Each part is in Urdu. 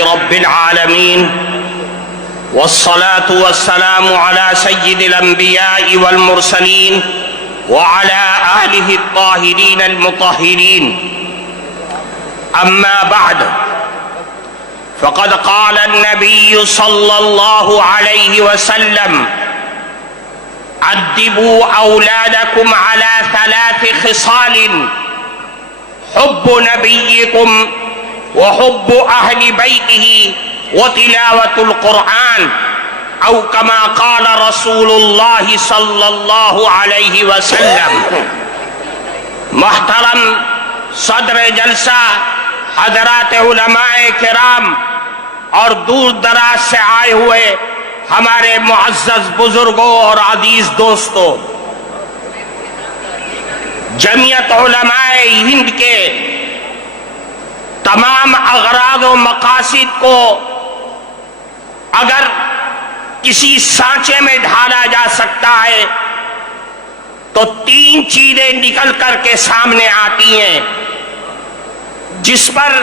لله رب العالمين والصلاة والسلام على سيد الأنبياء والمرسلين وعلى آله الطاهرين المطهرين. أما بعد، فقد قال النبي صلى الله عليه وسلم: أدبوا أولادكم على 3 خصال: حب نبيكم وحب أهل بيته وتلاوة القرآن، أو كما قال رسول الله صلی اللہ علیہ وسلم. محترم صدر جلسہ، حضرات علماء کرام اور دور دراز سے آئے ہوئے ہمارے معزز بزرگوں اور عزیز دوستوں، جمعیت علماء ہند کے تمام اغراض و مقاصد کو اگر کسی سانچے میں ڈھالا جا سکتا ہے تو 3 چیزیں نکل کر کے سامنے آتی ہیں جس پر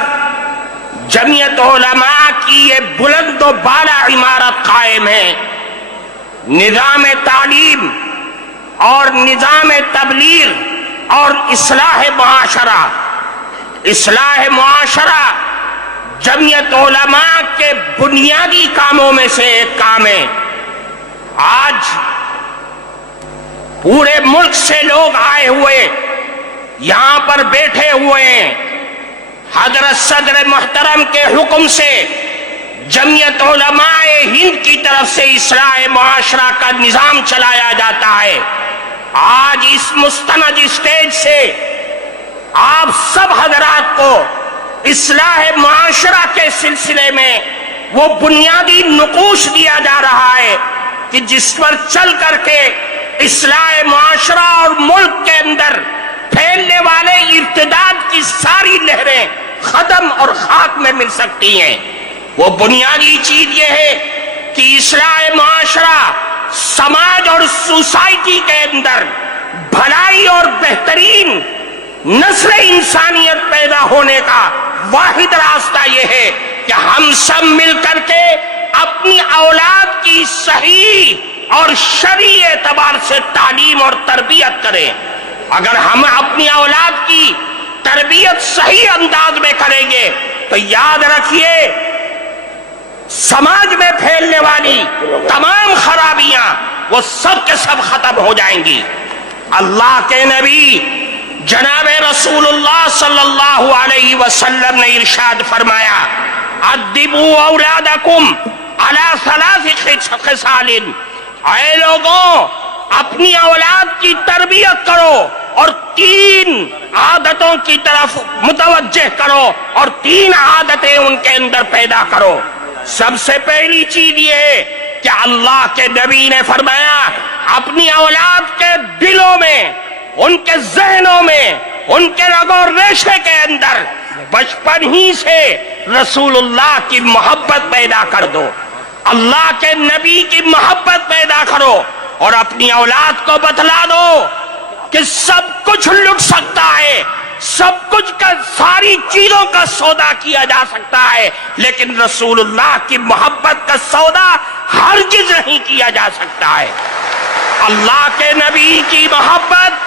جمعیت علماء کی یہ بلند و بالا عمارت قائم ہے: نظام تعلیم اور نظام تبلیغ اور اصلاح معاشرہ. اصلاح معاشرہ جمعیت علماء کے بنیادی کاموں میں سے ایک کام ہے. آج پورے ملک سے لوگ آئے ہوئے یہاں پر بیٹھے ہوئے ہیں. حضرت صدر محترم کے حکم سے جمعیت علماء ہند کی طرف سے اصلاح معاشرہ کا نظام چلایا جاتا ہے. آج اس مستند اسٹیج سے آپ سب حضرات کو اصلاح معاشرہ کے سلسلے میں وہ بنیادی نقوش دیا جا رہا ہے کہ جس پر چل کر کے اصلاح معاشرہ اور ملک کے اندر پھیلنے والے ارتداد کی ساری لہریں ختم اور خاک میں مل سکتی ہیں. وہ بنیادی چیز یہ ہے کہ اصلاح معاشرہ سماج اور سوسائٹی کے اندر بھلائی اور بہترین نسل انسانیت پیدا ہونے کا واحد راستہ یہ ہے کہ ہم سب مل کر کے اپنی اولاد کی صحیح اور شرعی اعتبار سے تعلیم اور تربیت کریں. اگر ہم اپنی اولاد کی تربیت صحیح انداز میں کریں گے تو یاد رکھیے سماج میں پھیلنے والی تمام خرابیاں وہ سب کے سب ختم ہو جائیں گی. اللہ کے نبی جناب رسول اللہ صلی اللہ علیہ وسلم نے ارشاد فرمایا: ادبوا اولادکم علی 3 خصال. اے لوگوں، اپنی اولاد کی تربیت کرو اور 3 عادتوں کی طرف متوجہ کرو اور 3 عادتیں ان کے اندر پیدا کرو. سب سے پہلی چیز یہ ہے کہ اللہ کے نبی نے فرمایا اپنی اولاد کے دلوں میں، ان کے ذہنوں میں، ان کے رگ و ریشے کے اندر بچپن ہی سے رسول اللہ کی محبت پیدا کر دو. اللہ کے نبی کی محبت پیدا کرو اور اپنی اولاد کو بتلا دو کہ سب کچھ لٹ سکتا ہے، سب کچھ کا ساری چیزوں کا سودا کیا جا سکتا ہے، لیکن رسول اللہ کی محبت کا سودا ہرگز نہیں کیا جا سکتا ہے. اللہ کے نبی کی محبت،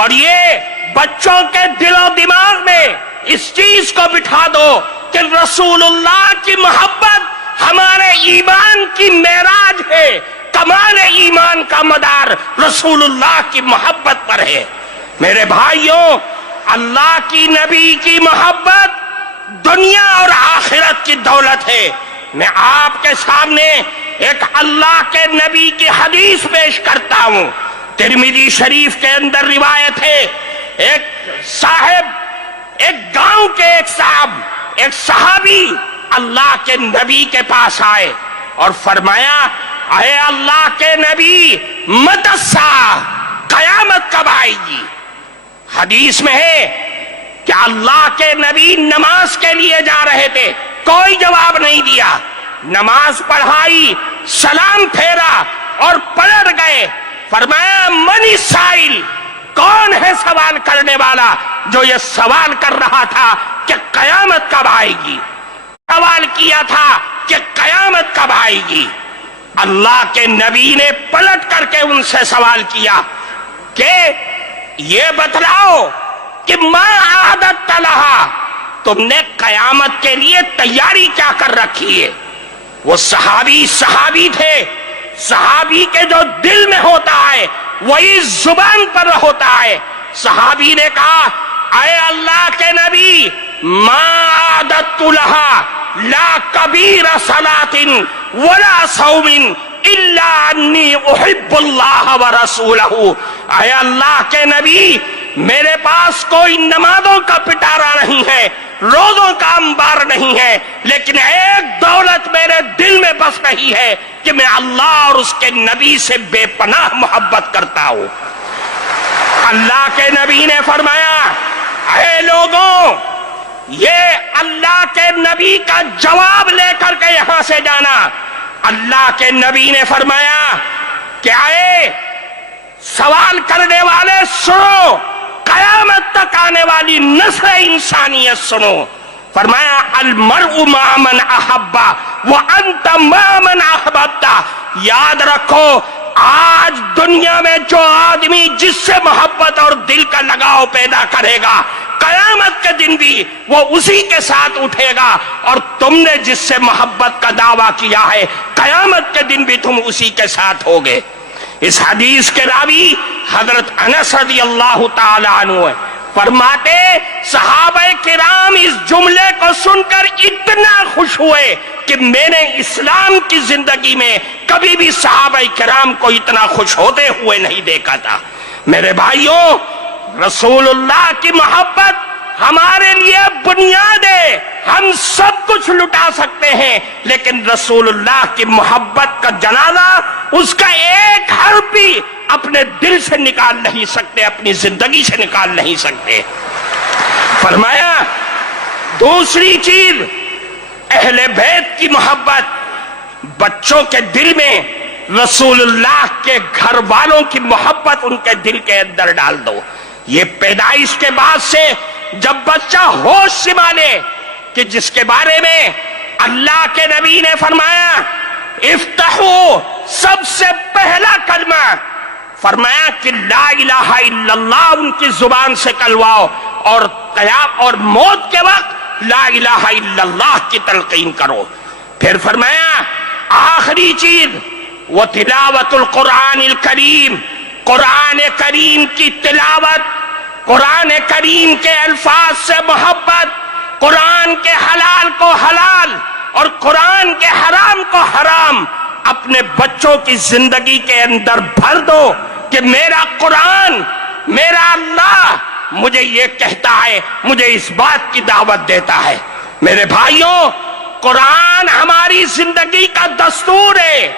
اور یہ بچوں کے دل و دماغ میں اس چیز کو بٹھا دو کہ رسول اللہ کی محبت ہمارے ایمان کی معراج ہے. کمال ایمان کا مدار رسول اللہ کی محبت پر ہے. میرے بھائیوں، اللہ کی نبی کی محبت دنیا اور آخرت کی دولت ہے. میں آپ کے سامنے ایک اللہ کے نبی کی حدیث پیش کرتا ہوں. ترمذی شریف کے اندر روایت ہے، ایک گاؤں کے ایک صحابی اللہ کے نبی کے پاس آئے اور فرمایا: اے اللہ کے نبی، متی الساعہ، قیامت کب آئے گی؟ حدیث میں ہے کہ اللہ کے نبی نماز کے لیے جا رہے تھے، کوئی جواب نہیں دیا. نماز پڑھائی، سلام پھیرا اور پلٹ گئے. فرمایا: من السائل، کون ہے سوال کرنے والا جو یہ سوال کر رہا تھا کہ قیامت کب آئے گی؟ سوال کیا تھا کہ قیامت کب آئے گی؟ اللہ کے نبی نے پلٹ کر کے ان سے سوال کیا کہ یہ بتلاؤ کہ ما عادت لہا، تم نے قیامت کے لیے تیاری کیا کر رکھی ہے؟ وہ صحابی تھے، صحابی کے جو دل میں ہوتا ہے وہی زبان پر ہوتا ہے۔ صحابی نے کہا اے اللہ کے نبی، ما عادت لہا لا کبیر صلاۃ ولا صوم الا انی احب اللہ ورسولہ۔ اے اللہ کے نبی، میرے پاس کوئی نمازوں کا پٹارا نہیں ہے، روزوں کا انبار نہیں ہے، لیکن ایک دولت میرے دل میں بس رہی ہے کہ میں اللہ اور اس کے نبی سے بے پناہ محبت کرتا ہوں۔ اللہ کے نبی نے فرمایا اے لوگوں، یہ اللہ کے نبی کا جواب لے کر کے یہاں سے جانا۔ اللہ کے نبی نے فرمایا کہ اے سوال کرنے والے سنو، قیامت تک آنے والی نسل انسانیت سنو۔ فرمایا المرء مع من احب وانت مع من احببت۔ یاد رکھو، آج دنیا میں جو آدمی جس سے محبت اور دل کا لگاؤ پیدا کرے گا، قیامت کے دن بھی وہ اسی کے ساتھ اٹھے گا، اور تم نے جس سے محبت کا دعویٰ کیا ہے قیامت کے دن بھی تم اسی کے ساتھ ہوگے۔ اس حدیث کے راوی حضرت انس رضی اللہ تعالی عنہ فرماتے صحابہ کرام اس جملے کو سن کر اتنا خوش ہوئے کہ میں نے اسلام کی زندگی میں کبھی بھی صحابہ کرام کو اتنا خوش ہوتے ہوئے نہیں دیکھا تھا۔ میرے بھائیوں، رسول اللہ کی محبت ہمارے لیے بنیاد ہے۔ ہم سب کچھ لٹا سکتے ہیں، لیکن رسول اللہ کی محبت کا جنازہ، اس کا ایک حرف بھی اپنے دل سے نکال نہیں سکتے، اپنی زندگی سے نکال نہیں سکتے۔ فرمایا دوسری چیز، اہل بیت کی محبت، بچوں کے دل میں رسول اللہ کے گھر والوں کی محبت ان کے دل کے اندر ڈال دو۔ یہ پیدائش کے بعد سے جب بچہ ہوش سنبھالے کہ جس کے بارے میں اللہ کے نبی نے فرمایا افتحوا، سب سے پہلا کلمہ فرمایا کہ لا الہ الا اللہ ان کی زبان سے کلواؤ، اور قیام اور موت کے وقت لا الہ الا اللہ کی تلقین کرو۔ پھر فرمایا آخری چیز وہ تلاوت القرآن الکریم، قرآن کریم کی تلاوت، قرآن کریم کے الفاظ سے محبت، قرآن کے حلال کو حلال اور قرآن کے حرام کو حرام اپنے بچوں کی زندگی کے اندر بھر دو کہ میرا قرآن، میرا اللہ مجھے یہ کہتا ہے، مجھے اس بات کی دعوت دیتا ہے۔ میرے بھائیوں، قرآن ہماری زندگی کا دستور ہے،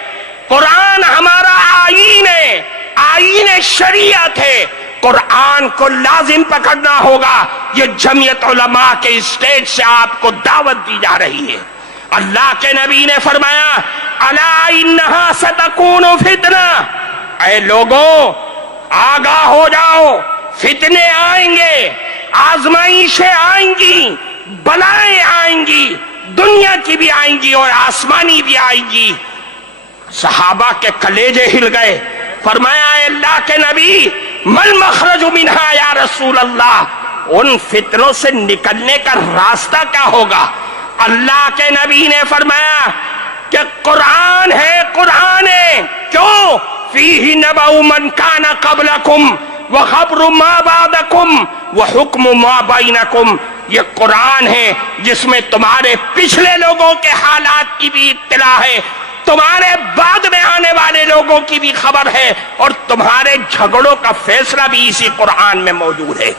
قرآن ہمارا آئین ہے، آئین شریعت ہے۔ قرآن کو لازم پکڑنا ہوگا۔ یہ جمعیت علماء کے اسٹیج سے آپ کو دعوت دی جا رہی ہے۔ اللہ کے نبی نے فرمایا الا انہا ستکون فتنہ، اے لوگوں آگاہ ہو جاؤ، فتنے آئیں گے، آزمائشیں آئیں گی، بلائیں آئیں گی، دنیا کی بھی آئیں گی اور آسمانی بھی آئیں گی۔ صحابہ کے کلیجے ہل گئے۔ فرمایا اے اللہ کے نبی مل مخرج منہا یا رسول اللہ، ان فتنوں سے نکلنے کا راستہ کیا ہوگا؟ اللہ کے نبی نے فرمایا کہ قرآن ہے، قرآن ہے۔ کیوں؟ فیہ نبأ من کان قبلکم وخبر ما بعدکم وحکم ما بینکم، یہ قرآن ہے جس میں تمہارے پچھلے لوگوں کے حالات کی بھی اطلاع ہے، تمہارے بعد میں آنے والے لوگوں کی بھی خبر ہے، اور تمہارے جھگڑوں کا فیصلہ بھی اسی قرآن میں موجود ہے۔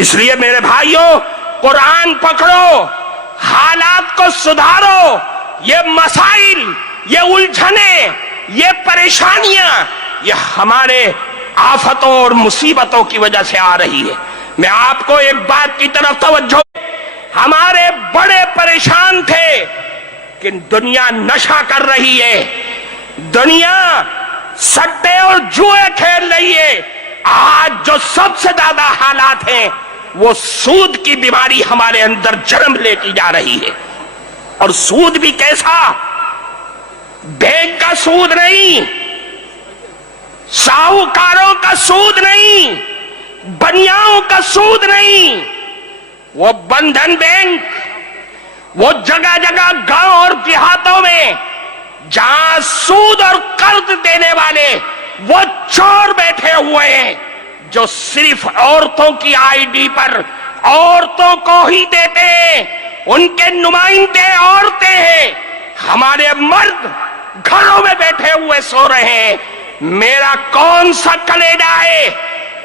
اس لیے میرے بھائیوں، قرآن پکڑو، حالات کو سدھارو۔ یہ مسائل، یہ الجھنیں، یہ پریشانیاں، یہ ہمارے آفتوں اور مصیبتوں کی وجہ سے آ رہی ہے۔ میں آپ کو ایک بات کی طرف توجہ، ہمارے بڑے پریشان تھے کہ دنیا نشہ کر رہی ہے، دنیا سٹے اور جوئے کھیل رہی ہے۔ آج جو سب سے زیادہ حالات ہیں وہ سود کی بیماری ہمارے اندر جنم لیتی جا رہی ہے۔ اور سود بھی کیسا؟ بینک کا سود نہیں، ساہوکاروں کا سود نہیں، بنیاؤں کا سود نہیں، وہ بندھن بینک، وہ جگہ جگہ گاؤں اور دیہاتوں میں جہاں سود اور قرض دینے والے وہ چور بیٹھے ہوئے ہیں جو صرف عورتوں کی آئی ڈی پر عورتوں کو ہی دیتے ہیں، ان کے نمائندے عورتیں ہیں، ہمارے مرد گھروں میں بیٹھے ہوئے سو رہے ہیں۔ میرا کون سا کلیجہ ہے،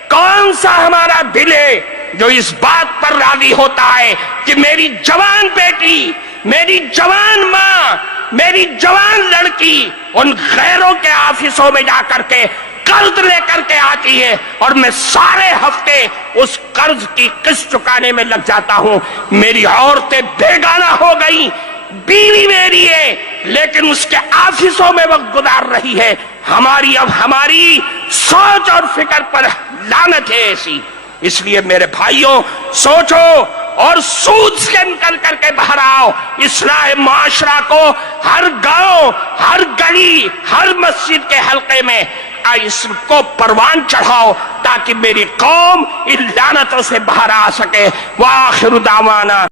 کون سا ہمارا دل ہے جو اس بات پر راضی ہوتا ہے کہ میری جوان بیٹی، میری جوان ماں، میری جوان لڑکی ان غیروں کے آفسوں میں جا کر کے قرض لے کر کے آتی ہے اور میں سارے ہفتے اس قرض کی قسط چکانے میں لگ جاتا ہوں۔ میری عورتیں بیگانہ ہو گئی، بیوی میری ہے لیکن اس کے آفسوں میں وقت گزار رہی ہے۔ ہماری سوچ اور فکر پر لعنت ہے ایسی۔ اس لیے میرے بھائیوں، سوچو اور سود سے نکل کر کے باہر آؤ۔ اصلاح معاشرہ کو ہر گاؤں، ہر گلی، ہر مسجد کے حلقے میں اس کو پروان چڑھاؤ تاکہ میری قوم ان لعنتوں سے باہر آ سکے۔ وآخر دعوانا